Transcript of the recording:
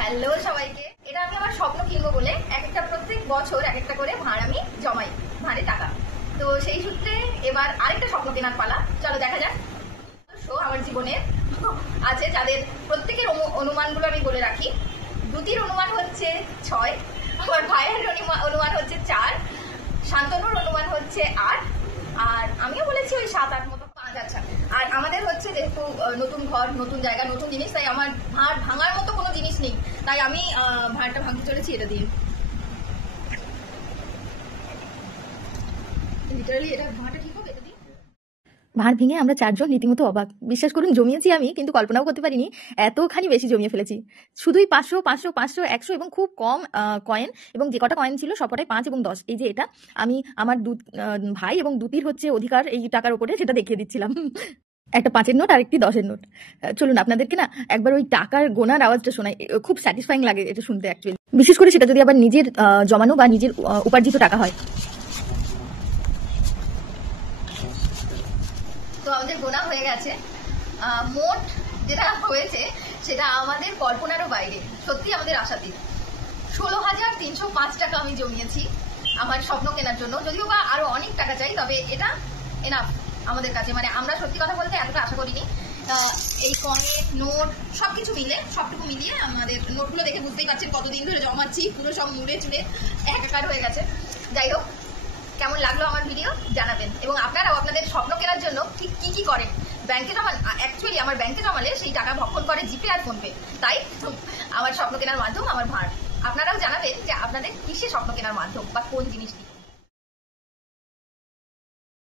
Hello সবাইকে। এটা আমি আমার স্বপ্ন কিনবো বলে একটা প্রত্যেক বছর এক একটা করে ভাড় আমি জমাই, ভাড়ে টাকা। তো সেই সূত্রে এবার আরেকটা স্বপ্ন কেনার পালা, চলো দেখা যাক। আমার জীবনে আছে যাদের প্রত্যেকের অনুমানগুলো আমি বলে রাখি। দুটির অনুমান হচ্ছে 6, আমার ভাইয়ের অনুমান হচ্ছে 4, শান্তনুর অনুমান হচ্ছে 8, আর আমিও বলেছি ওই 7-8 মতো 5। আচ্ছা, আর আমাদের হচ্ছে যেহেতু নতুন ঘর, নতুন জায়গা, নতুন জিনিস, তাই আমার ভাড় ভাঙার মতো কোনো জিনিস নেই, তাই আমি ভাড়টা ভাঙতে চলেছি এটা দিয়ে। লিটারালি এটা ভাড়টা ঠিক হবে এটা দিয়ে। ভাড় ভেঙে আমরা 4 জন রীতিমতো অবাক। বিশ্বাস করুন, জমিয়েছি আমি, কিন্তু কল্পনাও করতে পারিনি এতখানি বেশি জমিয়ে ফেলেছি। শুধুই 500, 500, 500, 100 এবং খুব কম কয়েন, এবং যে কটা কয়েন ছিল সবকটাই 5 এবং 10। এই যে এটা আমি আমার ভাই এবং দুটির হচ্ছে অধিকার এই টাকার উপরে, সেটা দেখিয়ে দিচ্ছিলাম। একটা 5-এর নোট আর একটি 10-এর নোট। চলুন আপনাদেরকে না একবার ওই টাকার গোনার আওয়াজটা শোনাই। খুব স্যাটিসফাইং লাগে এটা শুনতে অ্যাকচুয়ালি, বিশেষ করে সেটা যদি আবার নিজের জমানো বা নিজের উপার্জিত টাকা হয়। তো আমাদের গোনা হয়ে গেছে। মোট যেটা হয়েছে সেটা আমাদের কল্পনারও বাইরে, সত্যি আমাদের আশাতীত। 16,305 টাকা আমি জমিয়েছি আমার স্বপ্ন কেনার জন্য। যদিও বা আরো অনেক টাকা চাই, তবে এটা এনাফ আমাদের কাছে। মানে আমরা সত্যি কথা বলতে এতটা আশা করিনি। এই কয়েন, নোট সবকিছু মিলে, সবটুকু মিলিয়ে আমাদের নোটগুলো দেখে বুঝতেই পারছেন কতদিন ধরে জমাচ্ছি, পুরো সব মুড়ে চুড়ে একাকার হয়ে গেছে। যাই হোক, কেমন লাগলো আমার ভিডিও জানাবেন, এবং আপনারাও আপনাদের স্বপ্ন কেনার জন্য ঠিক কি কি করেন। ব্যাংকে জমান, অ্যাকচুয়ালি আমার ব্যাংকে জমালে সেই টাকা ভক্ষণ করে জিপে আর ফোনপে, তাই আমার স্বপ্ন কেনার মাধ্যম আমার ভাড়। আপনারাও জানাবেন যে আপনাদের কিসে স্বপ্ন কেনার মাধ্যম বা কোন জিনিসটি।